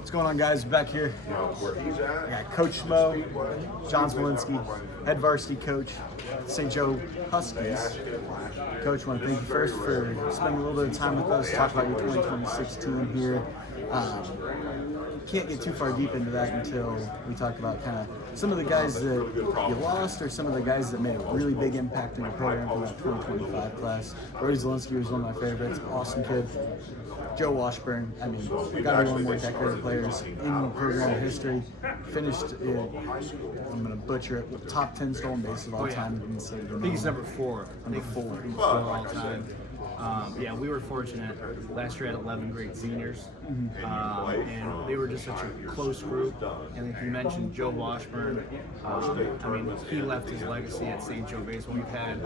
What's going on, guys? Back here. I got Coach Smo, John Smolinski, head varsity coach, St. Joe Huskies. Coach, I want to thank you first for spending a little bit of time with us, talk about your 2026 team here. Can't get too far deep into that until we talk about kind of some of the guys that you lost or some of the guys that made a really big impact in your program for that 2025 class. Brody Zielinski was one of my favorites, awesome kid. Joe Washburn, I mean, got to be one more decorated players in program history. Finished in, I'm going to butcher it, top 10 stolen bases of all time in the state. I think he's number four. Number four all time. Yeah, we were fortunate. Last year had 11 great seniors, and they were just such a close group. And like you mentioned, Joe Washburn, I mean, he left his legacy at St. Joe Baseball. We've had,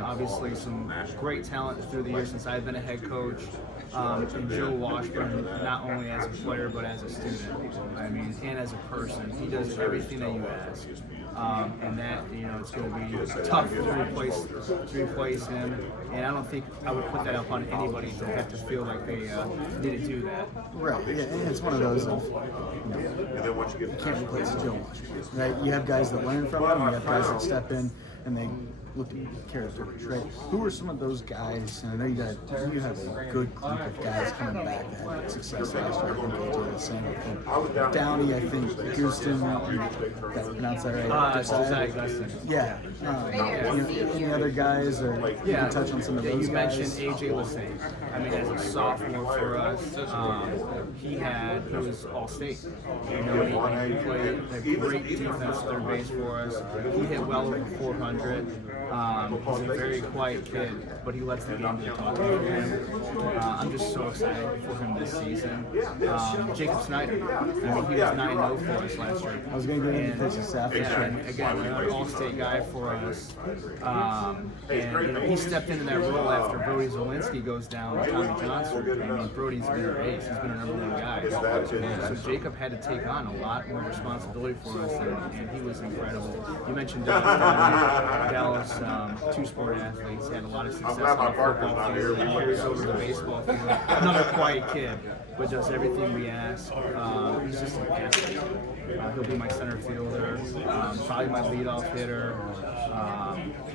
obviously some great talent through the years since I've been a head coach. And Joe Washburn, not only as a player, but as a student, I mean, and as a person. He does everything that you ask. And that, it's going to be tough to replace him. And I don't think I would put that up on anybody to have to feel like they need to do that. Right, yeah, and it's one of those of, you can't replace Joe Washburn, right? You have guys that learn from him, you have guys that step in and they look at characters, right? Who are some of those guys? And I know you have a good group of guys coming back that had success last year. I think they did the same. I think Downey, I think Houston, got to pronounce that right? Josiah Gustin. Yeah. Any other guys, or you can touch on some of those guys? You mentioned AJ Lassane. I mean, as a sophomore for us, he was all-state. He played a great defense third base for us. He hit well over 400. He's a very quiet kid, but he lets the game do the talking for him. I'm just so excited for him this season. Jacob Snyder, I mean, he was 9-0 for us last year. I was going to get into pitching staff. And again, another all-state guy for us. And he stepped into that role after Brody Zielinski goes down with Tommy Johnson. I mean, Brody's been our ace. He's been our number one guy. So Jacob had to take on a lot more responsibility for us, and he was incredible. You mentioned Dallas. Two-sport athletes, had a lot of success on the football field, and carries over the baseball field. Another quiet kid, but does everything we ask. He's just an athlete. He'll be my center fielder, probably my leadoff hitter.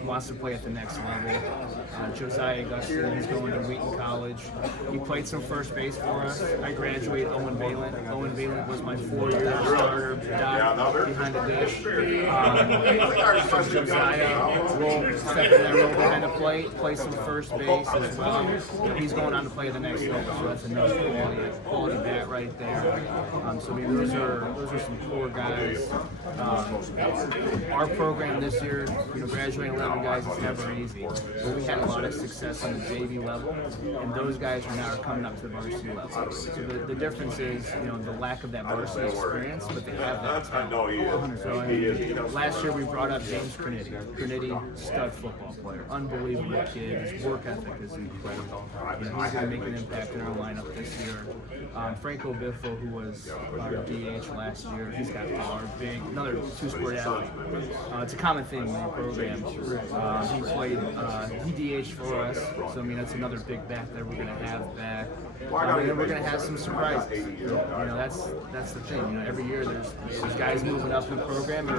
Wants to play at the next level. Josiah Gustin, he's going to Wheaton College. He played some first base for us. I graduated Owen Balin. Owen Balin was my 4-year starter, behind the dish. Josiah step in that role behind the plate, play some first base as well. He's going on to play the next level, so that's another quality bat right there. So I mean, those are some core guys. Our program this year, graduating 11 guys is never easy. But we had a lot of success on the JV level, and those guys are now coming up to the varsity level. So the difference is, the lack of that varsity experience, but they have that talent. So I mean, last year we brought up James Cornetti. Cornetti, stud football player, unbelievable kid. His work ethic is incredible. He's going to make an impact in our lineup this year. Franco Biffle, who was our DH last year, he's got power, big, another two-sport athlete. It's a common thing in the program. He played, he DH'd for us, so I mean that's another big bat that we're going to have back. And we're going to have some surprises. That's the thing. Every year there's guys moving up in the program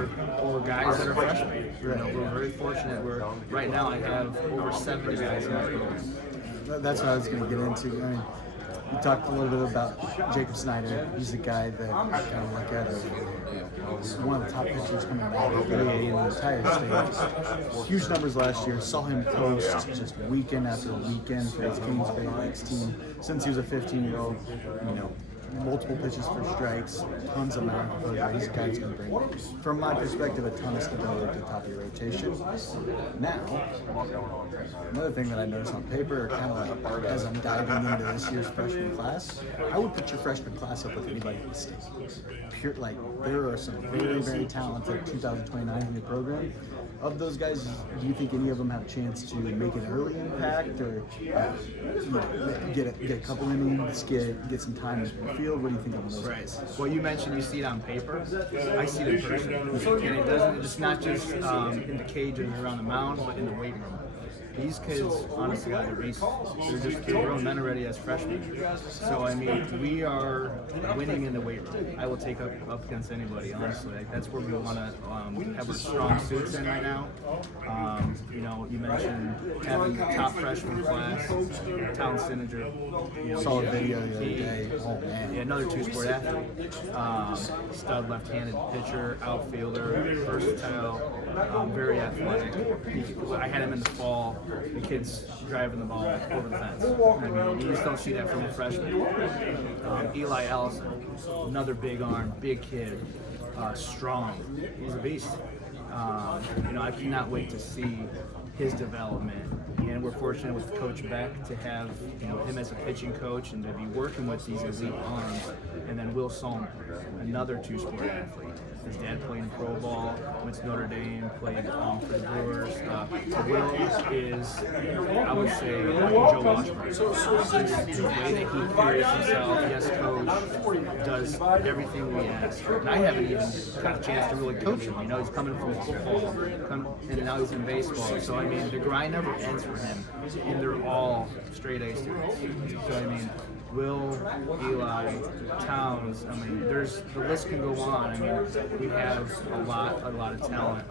or guys that are freshmen. We're very fortunate. Right now I have over 70 guys in my program. That's what I was going to get into. I mean, we talked a little bit about Jacob Snyder. He's a guy that I kind of look at as one of the top pitchers coming out of the AA in the entire state. Huge numbers last year. Saw him post just weekend after weekend for his Kings Bay Lakes team since he was a 15-year-old. Multiple pitches for strikes, tons of mound exposure. He's a guy who's going to bring, from my perspective, a ton of stability to the top of your rotation. Now, another thing that I noticed on paper, kind of like as I'm diving into this year's freshman class, I would put your freshman class up with anybody in the state. There are some very, very talented 2029 in the program. Of those guys, do you think any of them have a chance to make an early impact, or get a couple innings, get some time in the field? What do you think of those guys? Well, you mentioned you see it on paper. I see it in person, and it's not just in the cages around the mound, but in the weight room. these kids, honestly, they're beasts. They're grown men already as freshmen. So I mean, we are winning in the weight room. I will take up against anybody, honestly. Like, that's where we want to have our strong suits in right now. You know, you mentioned having the top freshman class, Town Sininger. You know, Saw a video the other day. Oh man. yeah, another two-sport athlete. Stud left-handed pitcher, outfielder, versatile, very athletic. I had him in the fall. The kid's driving the ball over the fence. I mean, you just don't see that from a freshman. Eli Allison, another big arm, big kid, strong. He's a beast. You know, I cannot wait to see his development. And we're fortunate with Coach Beck to have, you know, him as a pitching coach and to be working with these elite arms. And then Will Solman, another two-sport athlete. His dad played in pro ball, went to Notre Dame, played for the Brewers. Will is, I would say, like Joe Washburn. Just the way that he carries himself, yes, coach, does everything we ask. And I haven't even got a chance to really coach him. You know, he's coming from football, and now he's in baseball. So, I mean, the grind never ends for him, and they're all straight A students. So, I mean, Will, Eli, Towns, I mean, the list can go on. I mean, we have a lot of talent.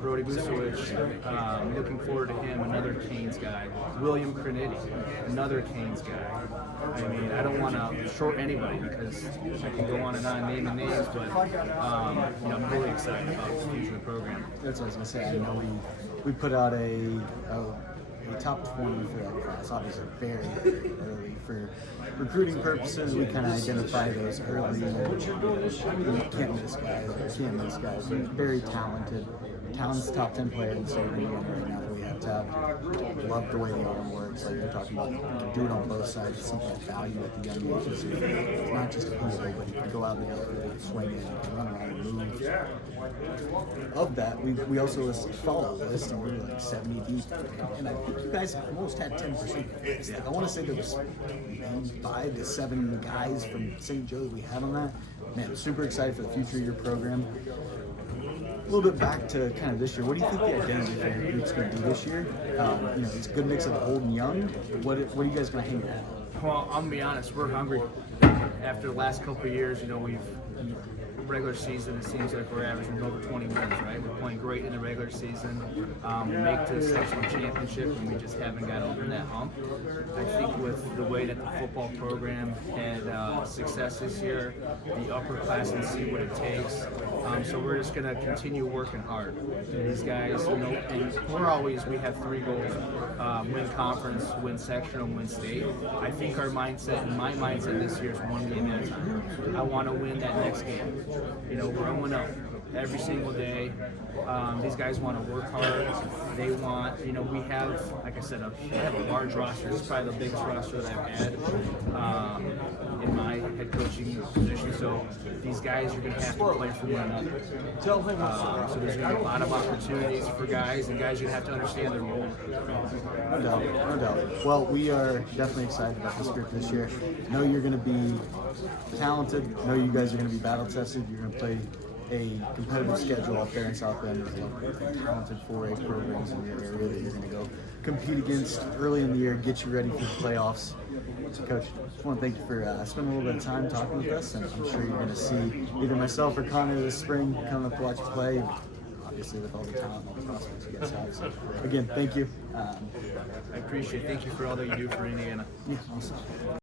Brody Busewich, looking forward to him, another Canes guy. William Crenity, another Canes guy. I mean, I don't want to short anybody because I can go on and on naming names, but you know, I'm really excited about the future of the program. That's what I was gonna say. I know we put out a top 20 for that class. Obviously, very early for recruiting purposes. We kind of identify those early. You can't miss guys. You can't miss guys. Very talented. Talent's top 10 player in the state of Indiana right now that we have to have. Love the way the arm works. Like you're talking about, you can do it on both sides. It's something of value at the young ages. It's not just a piece, but you can go out in the outfield and swing it. You can run around and move. Of that, we also follow a list, and we're like 70 deep. And I think you guys almost had 10%. Like, I want to say there was 5 to 7 guys from St. Joe that we had on that. Man, super excited for the future of your program. A little bit back to kind of this year. What do you think the identity for your group's going to do this year? You know, it's a good mix of old and young. What are you guys going to hang at? Well, I'm going to be honest, we're hungry. After the last couple of years, you know, we've regular season, it seems like we're averaging over 20 wins, right? We're playing great in the regular season. We make it to the sectional championship, and we just haven't got over that hump. I think with the way that the football program had success this year, the upper class can see what it takes. So we're just going to continue working hard. These guys, you know, and we have 3 goals: win conference, win sectional, win state. I think our mindset, and my mindset this year is one game at a time. I want to win that next game. You know, we're going up every single day. These guys want to work hard. They want, you know, we have, like I said, I have a large roster. This is probably the biggest roster that I've had in my head coaching position. So these guys are going to have to play for one another. So there's going to be a lot of opportunities for guys, and guys are going to have to understand their role. No doubt, no doubt. Well, we are definitely excited about this group this year. Know you're going to be talented. Know you guys are going to be battle tested. You're going to play a competitive schedule up there in South Bend. There's a lot of talented 4A programs in your area that you're going to go compete against early in the year, get you ready for the playoffs. Coach, just want to thank you for spending a little bit of time talking with us, and I'm sure you're going to see either myself or Connor this spring coming up to watch you play, obviously with all the talent and all the prospects you guys have. So, again, thank you. I appreciate it. Thank you for all that you do for Indiana. Yeah, awesome.